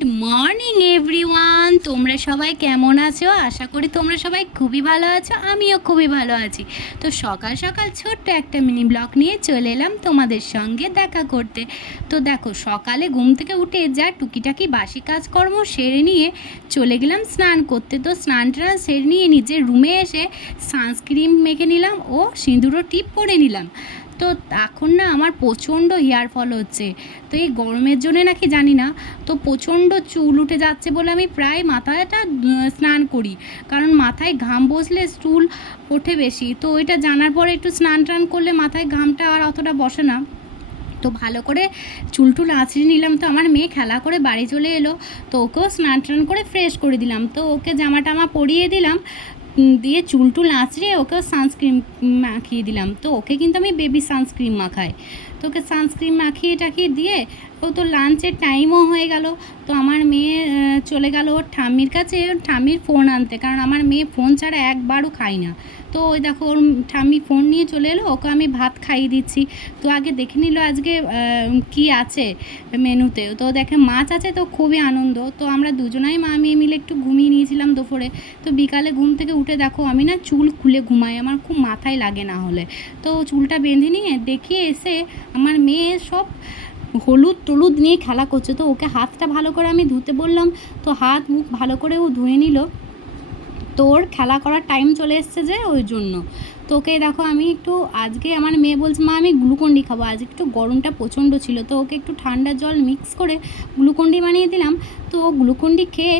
Good morning everyone, তোমরা সবাই কেমন আছো? আশা করি তোমরা সবাই খুবই ভালো আছো, আমিও খুবই ভালো আছি। তো সকাল সকাল ছোট্ট একটা মিনি ব্লগ নিয়ে চলে এলাম তোমাদের সঙ্গে দেখা করতে। তো দেখো, সকালে ঘুম থেকে উঠে যা টুকিটাকি বাসি কাজকর্ম সেরে নিয়ে চলে গেলাম স্নান করতে। তো স্নান টান সেরে নিয়ে নিজের রুমে এসে সানস্ক্রিন মেখে নিলাম ও সিঁদুরও টিপ পরে নিলাম। তো এখন না আমার প্রচণ্ড হেয়ার ফল হচ্ছে। তো এই গরমের জন্যে নাকি জানি না, তো প্রচণ্ড চুল উঠে যাচ্ছে বলে আমি প্রায় মাথাটা স্নান করি, কারণ মাথায় ঘাম বসলে চুল ওঠে বেশি। তো ওইটা জানার পরে একটু স্নান টান করলে মাথায় ঘামটা আর অতটা বসে না। তো ভালো করে চুল টুল আঁচড়ে নিলাম। তো আমার মেয়ে খেলা করে বাড়ি চলে এলো, তো ওকেও স্নান টান করে ফ্রেশ করে দিলাম। তো ওকে জামা টামা পরিয়ে দিলাম, দিয়ে চুল টুল আঁচড়ে ওকে সানস্ক্রিন মাখিয়ে দিলাম। তো ওকে কিন্তু আমি বেবি সানস্ক্রিন মাখাই। তো ওকে সানস্ক্রিন মাখিয়ে টাখিয়ে দিয়ে ও তো লাঞ্চের টাইমও হয়ে গেল। তো আমার মেয়ে চলে গেল ওর ঠাম্মির কাছে, ওর ঠাম্মির ফোন আনতে, কারণ আমার মেয়ে ফোন ছাড়া একবারও খায় না। তো ওই দেখো ওর ঠাম্মি ফোন নিয়ে চলে এলো, ওকে আমি ভাত খাইয়ে দিচ্ছি। তো আগে দেখে নিল আজকে কি আছে মেনুতে। তো দেখে মাছ আছে, তো খুবই আনন্দ। তো আমরা দুজনাই মা মেয়ে মিলে একটু ঘুমিয়ে নিয়েছিলাম দুপুরে। তো বিকালে ঘুম থেকে উঠে দেখো আমি না চুল খুলে ঘুমাই, আমার খুব মাথায় লাগে না হলে। তো চুলটা বেঁধে নিয়ে দেখি এসে আমার মেয়ে সব হলুদ টলুদ নিয়ে খেলা করছে। তো ওকে হাতটা ভালো করে আমি ধুতে বললাম, তো হাত মুখ ভালো করে ও ধুয়ে নিল। তো ওর খেলা করার টাইম চলে এসছে যে, ওই জন্য। তো ওকে দেখো আমি একটু, আজকে আমার মেয়ে বলছে মা আমি গ্লুকন্ডি খাবো, আজ একটু গরমটা প্রচণ্ড ছিল। তো ওকে একটু ঠান্ডা জল মিক্স করে গ্লুকন্ডি বানিয়ে দিলাম। তো ও গ্লুকন্ডি খেয়ে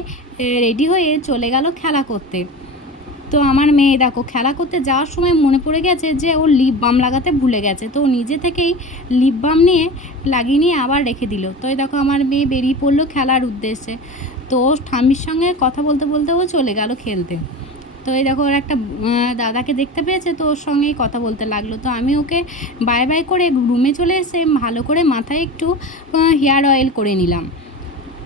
রেডি হয়ে চলে গেল খেলা করতে। তো আমার মেয়ে দেখো খেলা করতে যাওয়ার সময় মনে পড়ে গেছে যে ও লিপ বাম লাগাতে ভুলে গেছে। তো ও নিজে থেকেই লিপ বাম নিয়ে লাগিয়ে নিয়ে আবার রেখে দিল। তো এই দেখো আমার মেয়ে বেরিয়ে পড়লো খেলার উদ্দেশ্যে। তো ও ঠাম্মির সঙ্গে কথা বলতে বলতে ও চলে গেল খেলতে। তো এই দেখো ওর একটা দাদাকে দেখতে পেয়েছে, তো ওর সঙ্গেই কথা বলতে লাগলো। তো আমি ওকে বাই বাই করে রুমে চলে এসে ভালো করে মাথায় একটু হেয়ার অয়েল করে নিলাম।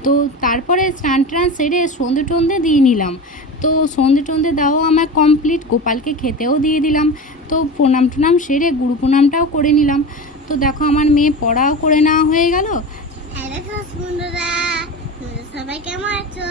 তো তারপরে স্নান টান সেরে সন্ধে টন্ধে দিয়ে নিলাম। তো সন্ধে টন্ধে দেওয়া আমার কমপ্লিট, গোপালকে খেতেও দিয়ে দিলাম। তো প্রণাম টনাম সেরে গুরু প্রণামটাও করে নিলাম। তো দেখো আমার মেয়ে পড়াও করে নেওয়া হয়ে গেল। হ্যালো বন্ধুরা, তোমরা সবাই কেমন আছো?